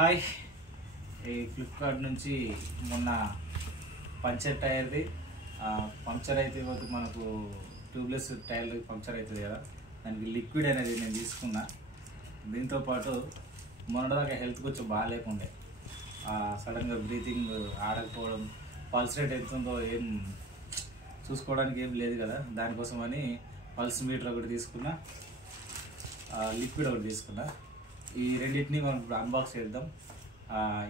Hi, ఈ Flipkart నుంచి మొన్న పంచర్ టైర్ది పంక్చర్ అయితే మనకు ట్యూబ్లెస్ టైర్ పంక్చర్ అవుతుంది కదా, దానికి లిక్విడ్ అనేది నేను తీసుకున్నా. దీంతోపాటు మొన్నటిదాకా హెల్త్ కొంచెం బాగాలేకుండే, సడన్గా బ్రీతింగ్ ఆడకపోవడం, పల్స్ రేట్ ఎంత ఉందో ఏం చూసుకోవడానికి ఏం లేదు కదా, దానికోసమని పల్స్ మీటర్ ఒకటి తీసుకున్నా, లిక్విడ్ ఒకటి తీసుకున్నా. ఈ రెండింటిని మనం ఇప్పుడు అన్బాక్స్ చేద్దాం,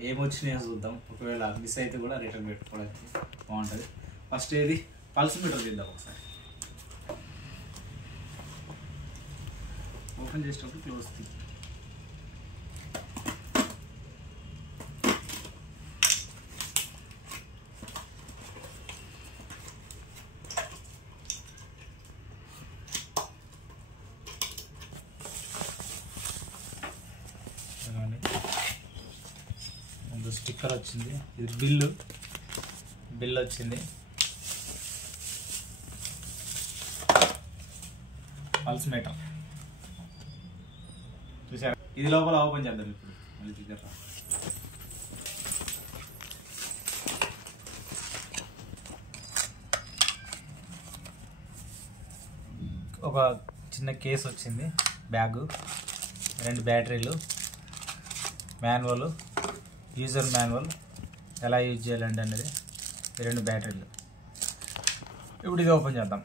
ఏమొచ్చినాయో చూద్దాం. ఒకవేళ మిస్ అయితే కూడా రిటర్న్ పెట్టుకోవడానికి బాగుంటుంది. ఫస్ట్ ఏది పల్స్ మీటర్ తీద్దాం ఒకసారి. ఓపెన్ చేసేటప్పుడు క్లోజ్ తీ. ముందు స్టిక్కర్ వచ్చింది, ఇది బిల్ వచ్చింది. పల్స్ మీటర్ చూసారా, ఇది లోపల ఓపెన్ చేద్దాం ఇప్పుడు. మళ్ళీ దగ్గర ఒక చిన్న కేసు వచ్చింది, బ్యాగు, 2 బ్యాటరీలు, మాన్యువల్, యూజర్ మాన్యువల్, ఎలా యూజ్ చేయాలండి అనేది, 2 బ్యాటరీలు. ఇప్పుడు ఇది ఓపెన్ చేద్దాం.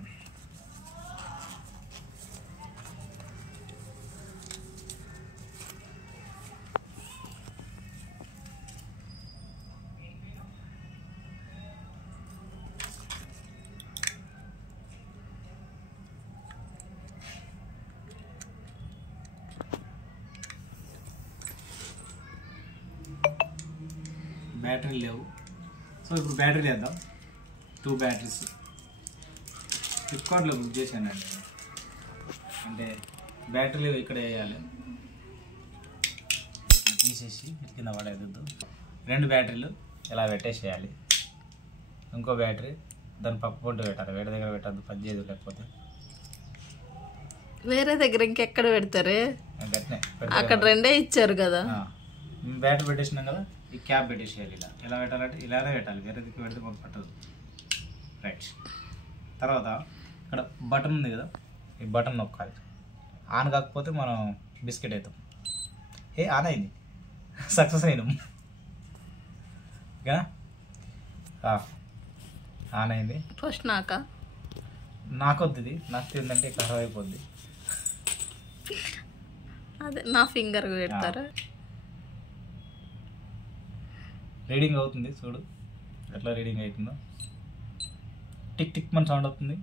బ్యాటరీ లేవు, సో ఇప్పుడు బ్యాటరీ వేద్దాం. 2 బ్యాటరీస్ ఫ్లిప్కార్ట్లో బుక్ చేశానండి. అంటే బ్యాటరీలు ఇక్కడ వేయాలి, తీసేసి కింద పడేయద్దు. 2 బ్యాటరీలు ఇలా పెట్టేసేయాలి. ఇంకో బ్యాటరీ దాని పక్క పొంట పెట్టాలి, వేరే దగ్గర పెట్టద్దు, పని చేయదు. లేకపోతే వేరే దగ్గర ఇంకెక్కడ పెడతారే, అక్కడ 2 ఇచ్చారు కదా. బ్యాటరీ పెట్టేసినాం కదా, ఈ క్యాప్ పెట్టేసేయాలి. ఎలా పెట్టాలంటే ఇలానే పెట్టాలి, వేరే దిక్కు పెడితే మాకు పట్టదు. రైట్. తర్వాత ఇక్కడ బటన్ ఉంది కదా, ఈ బటన్ నొక్కాలి. ఆన్ కాకపోతే మనం బిస్కెట్ అవుతాం. ఆన్ అయింది, సక్సెస్ అయినాం. ఓకేనా, ఆన్ అయింది. ఫస్ట్ నాకొద్ది, ఇది నాకు తిందంటే ఖరాబ్ అయిపోద్ది. అదే నా ఫింగర్ పెడతారా. రీడింగ్ అవుతుంది చూడు, ఎట్లా రీడింగ్ అవుతుందో. టిక్ టిక్ మన సౌండ్ అవుతుంది,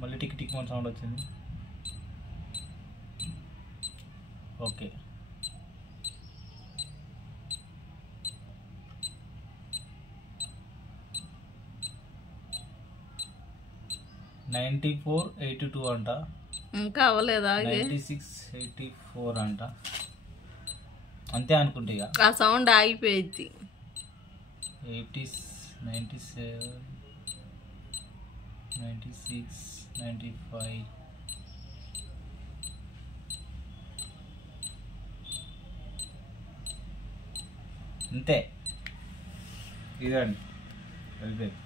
మళ్ళీ టిక్ టిక్ మన సౌండ్ వచ్చింది. ఓకే, $94.82 అంట, ఇంకా అవ్వలేదా? 96.84 అంట, అంతే అనుకుంటే. ఇక ఆ సౌండ్ ఆగిపోయింది. 97, 96, 95. అంతే, ఇదండి వెళ్ళిపోయింది.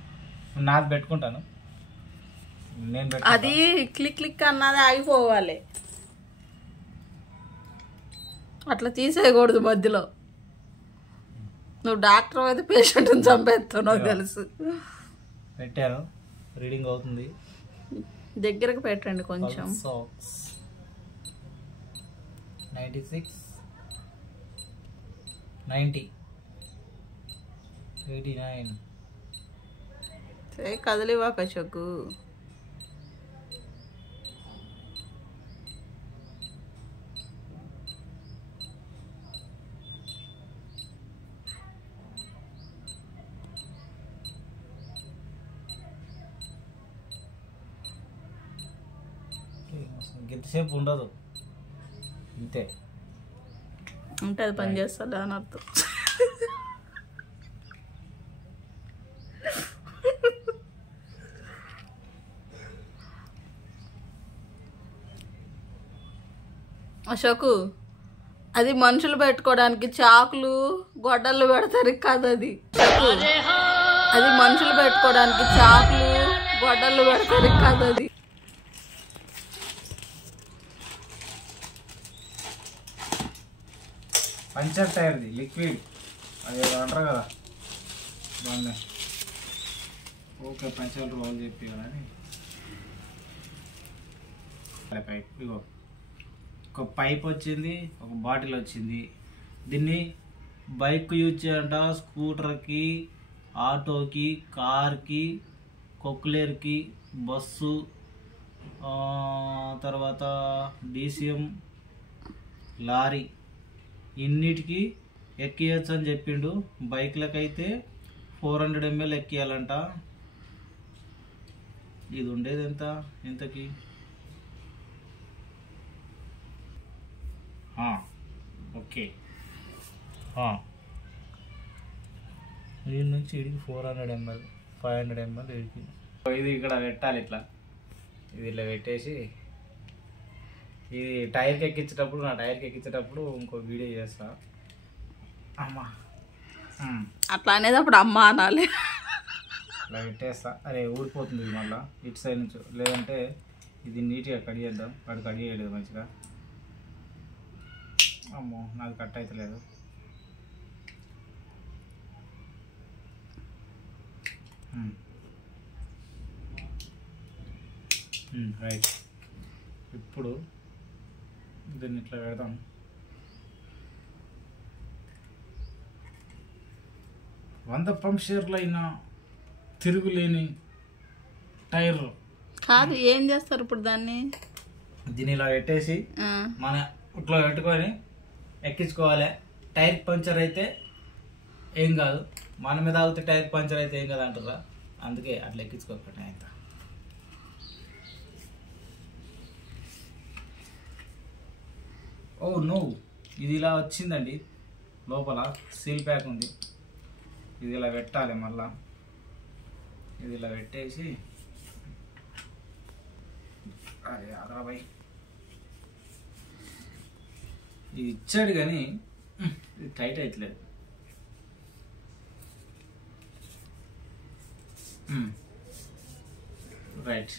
నాది పెట్టుకుంటాను నేను. అది క్లిక్ క్లిక్ అన్నది ఆగిపోవాలి, అట్లా తీసేయకూడదు మధ్యలో. నువ్వు డాక్టర్ అయితే పేషెంట్ని చంపేస్తావు, నాకు తెలుసు. పెట్టారు, రీడింగ్ అవుతుంది. దగ్గరకు పెట్టండి కొంచెం. 96, 90, 89. కదిలివాక చెక్కు. ఇంతసేపు ఉండదు, ఇంతే అంటే అది పని చేస్తా అని అర్థం. అశోకు అది మనుషులు పెట్టుకోవడానికి చాకులు గొడ్డలు పెడతారు కాదు అది. అది మనుషులు పెట్టుకోవడానికి చాకులు గొడ్డలు పెడతారు కాదు అది. పంచర్ టైర్ది లిక్విడ్ అది అంటారు కదా బాగుంది. ఓకే పంచర్ రోల్ చెప్పి కానీ పైప్ ఇగో ఒక పైప్ వచ్చింది, ఒక బాటిల్ వచ్చింది. దీన్ని బైక్ యూజ్ చేయాలంట, స్కూటర్కి, ఆటోకి, కార్కి, కొక్లేర్కి, బస్సు, తర్వాత DCM, లారీ ఇన్నిటికి ఎక్కియచ్చు అని చెప్పిండు. బైక్లకైతే 400 ml ఎక్కియాలంట. ఇది ఉండేది ఎంతకి? ఓకే దీని నుంచి ఇడికి 400 ml 500 ml ఇడికి. ఇది ఇక్కడ పెట్టాలి ఇట్లా. ఇది ఇట్లా పెట్టేసి ఇది టైర్కి ఎక్కించేటప్పుడు నా టైర్కి ఎక్కించేటప్పుడు ఇంకో వీడియో చేస్తా. అమ్మా అట్లా అనేది అప్పుడు అమ్మ అనాలి. ఇట్లా పెట్టేస్తా. అరే ఊడిపోతుంది ఇది మళ్ళీ ఇటు సైడ్ నుంచి. లేదంటే ఇది నీట్గా కడిగేద్దాం. వాడు కడిగేయలేదు మంచిగా. అమ్మో నాకు కట్ అవుతలేదు. రైట్. ఇప్పుడు దీన్ని ఇట్లా పెడదాం. వంద పంప్షేర్లు అయినా తిరుగులేని టైర్ కాదు. ఏం చేస్తారు ఇప్పుడు దాన్ని? దీన్ని ఇలా పెట్టేసి మన ఇట్లా పెట్టుకొని ఎక్కించుకోవాలి. టైర్ పంచర్ అయితే ఏం కాదు, మన మీద ఆగితే టైర్ పంచర్ అయితే ఏం కాదు అంటారా, అందుకే అట్లా ఎక్కించుకోకండి. అంత ఓ నో, ఇది ఇలా వచ్చిందండి. లోపల సీల్ ప్యాక్ ఉంది. ఇది ఇలా పెట్టాలి. మళ్ళా ఇది ఇలా పెట్టేసి అరే అదాబాయ్ ఇది ఇచ్చాడు కానీ ఇది టైట్ అవుతలేదు. రైట్.